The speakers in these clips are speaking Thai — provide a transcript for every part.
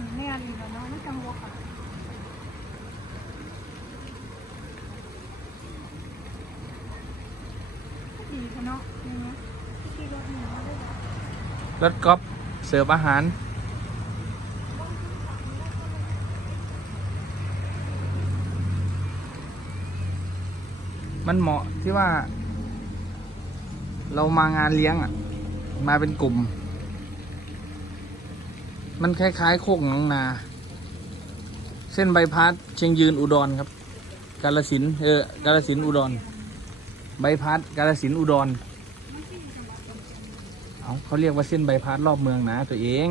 นแน่นอยู่แล้วเนาะไม่จังวะค่ะดีค่ะเนาะอย่างเงี้ยที่รถหนูได้ รถกอล์ฟเสิร์ฟอาหาร มันเหมาะที่ว่า เรามางานเลี้ยงอะ มาเป็นกลุ่ม มันคล้ายๆ โคกหนองนา เส้นใบพัดเชียงยืนอุดรครับ กาลสินธุ์เออกาลสินธุ์อุดร ใบพัดกาลสินธุ์อุดรเอาเขาเรียกว่าเส้นใบพัดรอบเมืองนะตัวเอง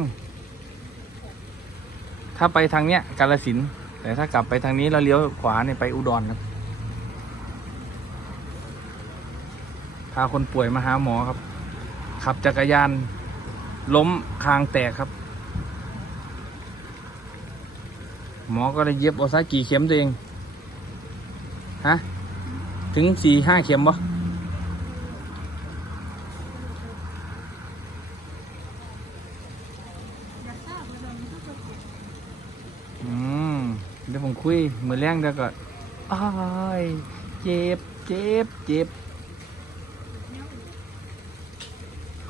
ถ้าไปทางเนี้ยกาลสินธุ์แต่ถ้ากลับไปทางนี้เราเลี้ยวขวาเนี่ยไปอุดรครับพาคนป่วยมาหาหมอครับ ขับจักรยาน ล้มคางแตกครับ หมอก็เลยเย็บเอาซะกี่เข็มตัวเอง ฮะ ถึงสี่ห้าเข็มปะอยากทราบว่าตอนนี้ก็จะเก็บอืมเดี๋ยวผมคุยมือแรงเดี๋ยวก็อ้ายเจ็บ เจ็บ เจ็บ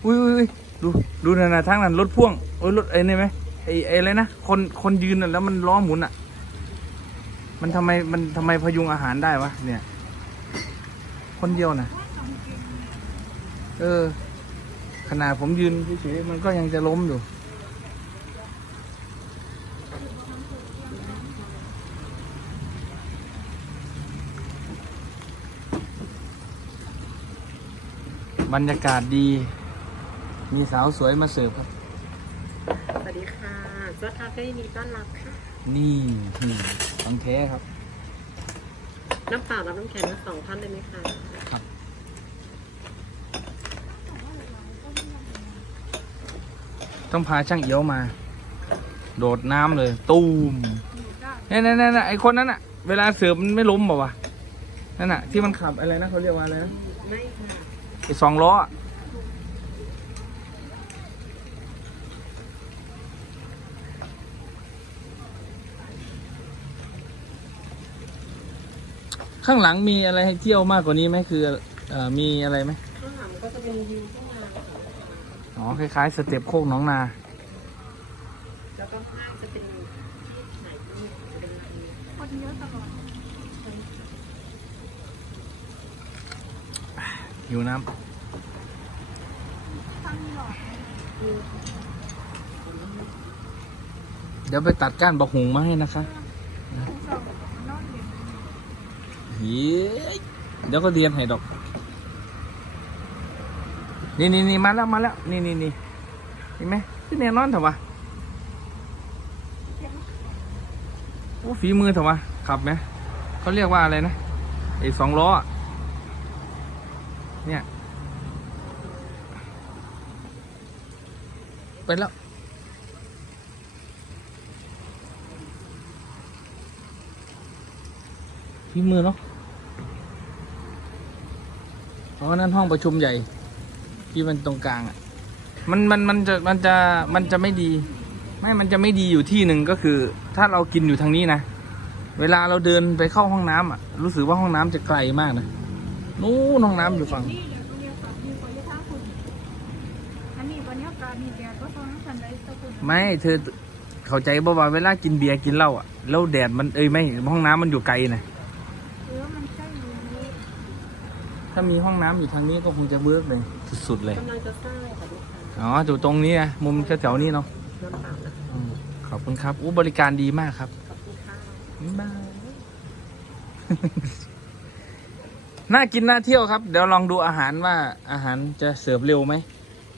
อุ้ยอุ้ยอุ้ยดู ดูนะนะทางนั้นรถพ่วง โอ้ยรถไอ้นี่ไหม ไอ้ไอ้อะไรนะคนคนยืนน่ะแล้วมันล้อหมุนอะ มันทำไมมันทำไมพยุงอาหารได้วะเนี่ย คนเดียวน่ะ เออ ขนาดผมยืนเฉยๆมันก็ยังจะล้มอยู่ บรรยากาศดี มีสาวสวยมาเสิร์ฟครับ ค่ะสวัสดีค่ะยินดีต้อนรับค่ะ นี่นี่ของแท้ครับ น้ำเปล่ากับน้ำแข็งทั้งสองท่านเลยไหมคะครับ ต้องพาช่างเอี้ยวมา โดดน้ำเลย ตูมอยู่ได้เนี่ยเนี่ยเนี่ยไอคนนั้นอะเวลาเสิร์ฟมันไม่ล้มป่าวะนั่นอะที่มันขับอะไรนะเขาเรียกว่าอะไรนะไม่ค่ะไอสองล้อ ข้างหลังมีอะไรให้เที่ยวมากกว่านี้ไหมคือเอ่อมีอะไรไหมข้างหลังก็จะเป็นวิวข้างล่างค่ะอ๋อคล้ายๆสเต็ปโคกหน้องนา แล้วก็ข้างจะเป็นที่ไหนที่เป็นลานคนเยอะตลอดหิวน้ทั้งหลอดำเดี๋ยวไปตัดก้านบะหุงมาให้นะคะ ทุกสองนอนเย็น เดี๋ยวก็เรียนให้ดอก นี่นี่นี่มาแล้วมาแล้วนี่นี่นี่เห็นไหมที่เนี่ยนอนเถอะวะโอ้ฝีมือเถอะวะขับไหมเขาเรียกว่าอะไรนะไอ้สองล้อเนี่ย ไปแล้วฝีมือเนาะ เพราะนั่นห้องประชุมใหญ่ ที่มันตรงกลางอะมันมันมันจะมันจะมันจะไม่ดี ไม่มันจะไม่ดีอยู่ที่หนึ่งก็คือ ถ้าเรากินอยู่ทางนี้นะเวลาเราเดินไปเข้าห้องน้ำอะ รู้สึกว่าห้องน้ำจะไกลมากนะนู้นห้องน้ำอยู่ฝั่งนี่เดี๋ยวตรงนี้ค่ะมีคนที่ท่าคุณอันนี้บรรยากาศมีแดดก็ต้องทันได้สักคนไม่เธอเข้าใจบ่ว่าเวลากินเบียร์กินเหล้าอะแล้วแดดมันเอ้ยไม่ห้องน้ำมันอยู่ไกลนะ เออมันใช่อยู่ ถ้ามีห้องน้ำอยู่ทางนี้ก็คงจะเวิร์กเลย สุดๆเลย กำลังจะสร้างค่ะลูกค้าอ๋ออยู่ตรงนี้นะมุมแถวๆนี้เนาะน้ำเปล่านะคะอืมขอบคุณครับอู้บริการดีมากครับ ขอบคุณค่ะบ๊ายบาย น่ากินน่าเที่ยวครับ เดี๋ยวลองดูอาหารว่าอาหารจะเสิร์ฟเร็วไหม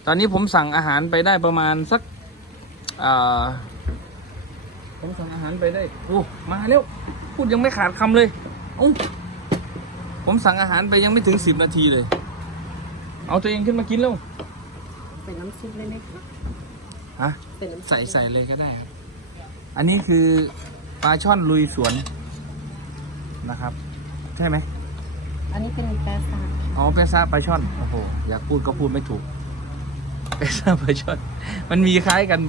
ตอนนี้ผมสั่งอาหารไปได้ประมาณสักอ่าผมสั่งอาหารไปได้โอ้มาเร็วพูดยังไม่ขาดคำเลยเอ้า ผมสั่งอาหารไปยังไม่ถึงสิบนาทีเลย เอาตัวเองขึ้นมากินแล้วใส่น้ำซุปเลยไหมคะฮะใส่น้ำซุปใส่ใส่เลยก็ได้ครับอันนี้คือปลาช่อนลุยสวนนะครับ ใช่ไหมอันนี้เป็นแปซ่าอ๋อเป็นซาปลาช่อนโอ้โหอยากพูดก็พูดไม่ถูกเป็นซาปลาช่อน มันมีคล้ายกัน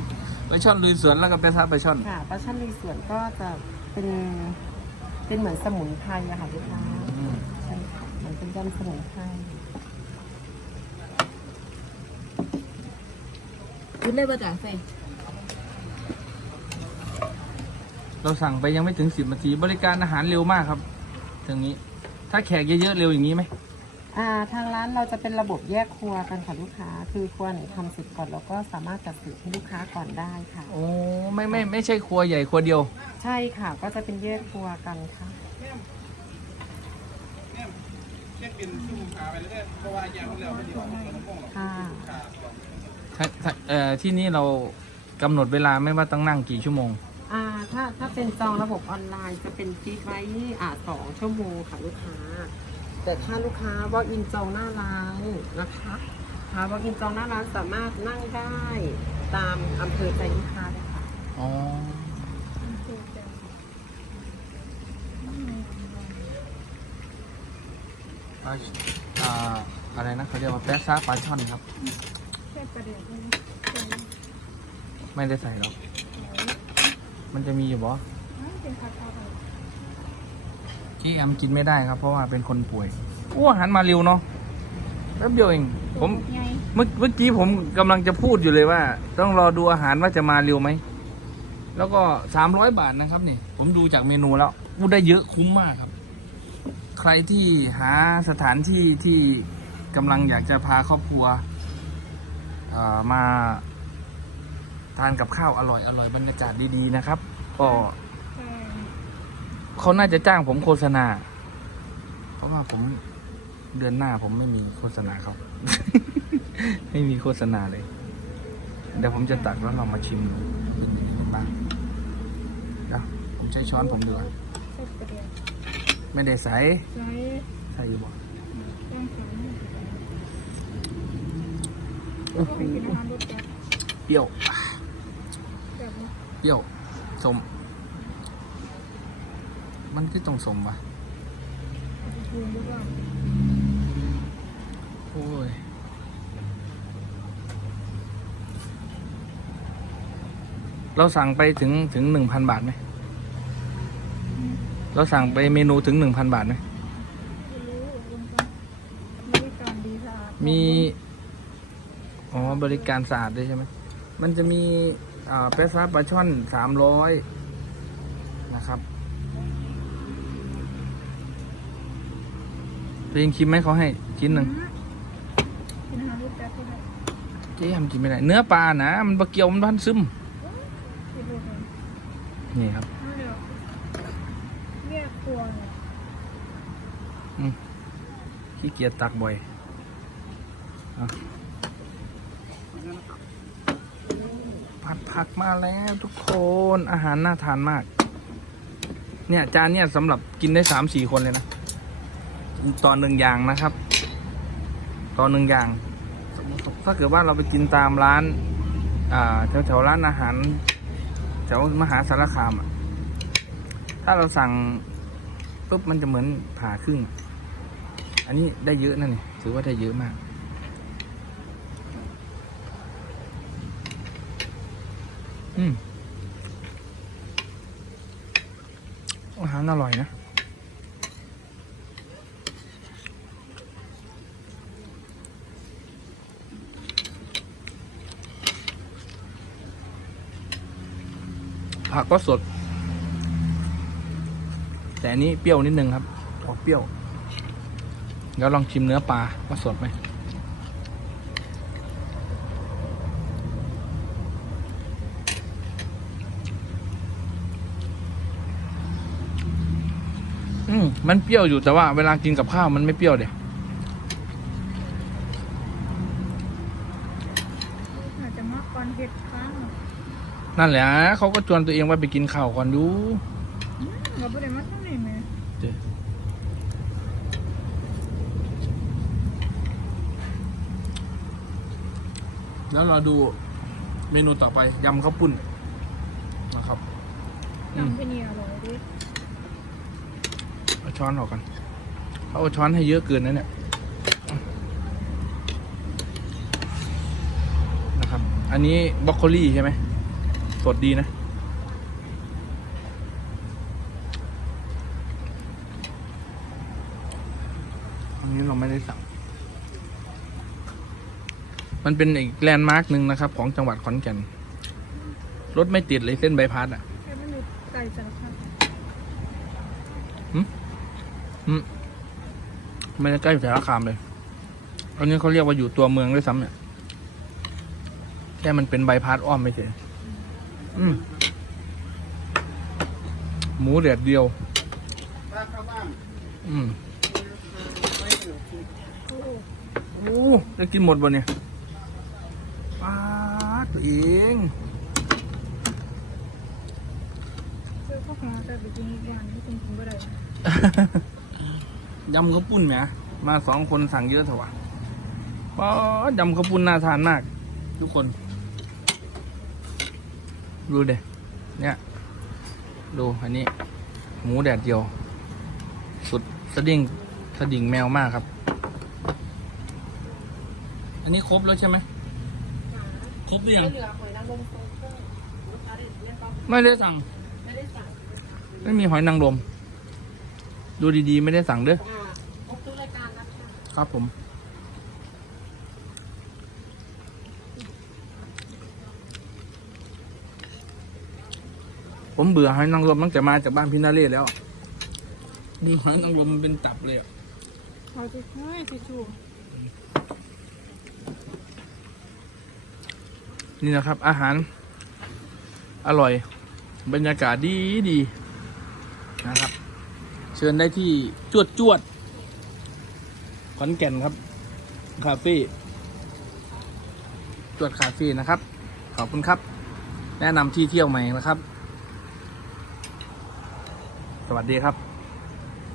ปลาช่อนลุยสวนแล้วก็แปซ่าปลาช่อนค่ะปลาช่อนในสวนก็จะเป็นเป็นเหมือนสมุนไพรอะค่ะลูกค้า อืม ใช่ค่ะมันเป็น ยำสมุนไพรคุณเลยประจ่าเฟ่เราสั่งไปยังไม่ถึงสิบนาที บริการอาหารเร็วมากครับตรงนี้ ถ้าแขกเยอะๆเร็วอย่างนี้ไหมอ่าทางร้านเราจะเป็นระบบแยกครัวกันค่ะลูกค้า คือครัวไหนทำเสร็จก่อนเราก็สามารถจัดสินให้ลูกค้าก่อนได้ค่ะ โอ้ไม่ไม่ไม่ใช่ครัวใหญ่ครัวเดียว ใช่ค่ะ ก็จะเป็นแยกครัวกันค่ะ ค่ะถ้าถ้าเอ่อที่นี่เรากำหนดเวลาไม่ว่าต้องนั่งกี่ชั่วโมง อ่าถ้าถ้าเป็นจองระบบออนไลน์จะเป็นฟิกไว้อ่าสองชั่วโมงค่ะลูกค้า แต่ถ้าลูกค้าว่าอินจองหน้าร้านนะคะถ้าว่าอินจองหน้าร้านสามารถนั่งได้ตามอำเภอใจลูกค้าเลยค่ะ อ๋อ ปลาอ่าอะไรนะเขาเรียกว่าแป๊ะซ่าปลาช่อนครับ แค่ประเดี๋ยวนี้ไม่ได้ใส่หรอก มันจะมีอยู่บ่เป็นผัดเอาไปที่แอมกินไม่ได้ครับเพราะว่าเป็นคนป่วยอ้อาหารมาเร็วเนาะแป๊บเดียวเอง ผม ไงเมื่อเมื่อกี้ผมกำลังจะพูดอยู่เลยว่า ต้องรอดูอาหารว่าจะมาเร็วไหม แล้วก็สามร้อยบาทนะครับนี่ ผมดูจากเมนูแล้วพูได้เยอะคุ้มมากครับ ใครที่หาสถานที่ที่กำลังอยากจะพาครอบครัวเอ่อมาทานกับข้าวอร่อยอร่อยบรรยากาศดีๆนะครับ ก็ใช่เขาน่าจะจ้างผมโฆษณา เพราะว่าผมเดือนหน้าผมไม่มีโฆษณาเขาไม่มีโฆษณาเลย เดี๋ยวผมจะตักแล้วเรามาชิมดูเป็นยังไงบ้างเดี๋ยวผมใช้ช้อนผมดูก่อน แค่ประเดี๋ยว ไม่ได้ใส่ใช้ใส่อยู่บ่แป้งสองโอ้โหก็กินอาหารรสจัดเปรี้ยว แบบนี้เปรี้ยวสม มันคือตรงสมปะดูหรือเปล่าโอ้ย เราสั่งไปถึงถึงหนึ่งพันบาทไหม เราสั่งไปเมนูถึงหนึ่งพันบาทไหมไม่รู้คุณก็บริการดีสะอาดมี อ๋อ บริการสะอาดด้วยใช่ไหม มันจะมีอ่าเปสซ่าปลาช่อนสามร้อยนะครับเป็นคิมไหมเขาให้ชิ้นหนึ่งกินอาหารรสจัดก็ได้เจ๊ทำกินไม่ได้ เนื้อปลานะ มันบะเกียวมันพันซึมกินเลยเลยนี่ครับ นั่นเดี๋ยวแยกครัวเนี่ย ขี้ เกียจตักบ่อยอผัดผักมาแล้วทุกคนอาหารน่าทานมาก เนี่ยจานเนี่ยสำหรับกินได้สามสี่คนเลยนะตอนหนึ่งอย่างนะครับ ตอนหนึ่งอย่างถ้าเกิดว่าเราไปกินตามร้านอ่าแถวแถวร้านอาหารแถวมหาสารคามอะถ้าเราสั่งปุ๊บมันจะเหมือนผ่าครึ่ง อันนี้ได้เยอะนั่นนี่ถือว่าได้เยอะมาก อืมอาหารอร่อยนะ ผักก็สด แต่อันนี้เปรี้ยวนิดนึงครับออกเปรี้ยว เดี๋ยวลองชิมเนื้อปลาว่าสดไหมอืมมันเปรี้ยวอยู่แต่ว่าเวลากินกับข้าวมันไม่เปรี้ยวเด็อาจจะมาก่อนเห็ดค้างนั่นแหละเขาก็ชวนตัวเองว่าไปกินข้าวก่อนดูเราไม่ได้มาทั้งนี้ไหม แล้วเราดูเมนูต่อไปยำข้าวปุ้นนะครับอืมทำที่นี่อร่อยดิเอาช้อนออกกันเขาเอาช้อนให้เยอะเกินนะเนี่ยนะครับ อันนี้บรอกโคลี่ใช่ไหมสดดีนะ อันนี้เราไม่ได้สั่ง มันเป็นอีกแลนด์มาร์กหนึ่งนะครับ ของจังหวัดขอนแก่น รถไม่ติดเลยเส้นใบพัดอะแค่ไม่รู้ไก่สารพัดอืมไม่ได้ใกล้สารคามเลยอันนี้เขาเรียกว่าอยู่ตัวเมืองด้วยซ้ำเนี่ย แค่มันเป็นใบพัดอ้อมไม่เฉยอืมหมูแดดเดียว อืมโอ้โหโอ้ได้กินหมดบ่เนี่ยป้าด ตัวเองเจอข้าวหอมแต่ไปกินอีกอย่างที่คุณกินก็ได้ยำข้าวปุ้นแหมมาสองคนสั่งเยอะเถอะวะป้าดยำข้าวปุ้นน่าทานมาก ทุกคน ดูเด็เนี่ย ดูอันนี้ หมูแดดเดียว สุดสะดิ่งสะดิ่งแมวมากครับ อันนี้ครบแล้วใช่ไหม ครบหรือยัง เหลือหอยนางรมโซเฟอร์ลูกค้าได้เล่นต้องไม่ได้สั่ง ไม่ได้สั่งไม่มีหอยนางรมดูดีๆ ไม่ได้สั่งเด้อ อ่าครบทุกรายการนะคะครับผม ผมเบื่อหอยนางรมตั้งแต่มาจากบ้านพินาเล่แล้วดูหอยนางรมมันเป็นตับเลยอะ เอาทิชชู่ทิชชู่ นี่นะครับ อาหารอร่อย บรรยากาศดีดีนะครับ เชิญได้ที่จวดจวดขอนแก่นครับ คาเฟ่จวดคาเฟ่นะครับ ขอบคุณครับ แนะนำที่เที่ยวใหม่นะครับ สวัสดีครับ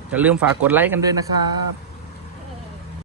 อย่าลืมฝากกดไลค์กันด้วยนะครับ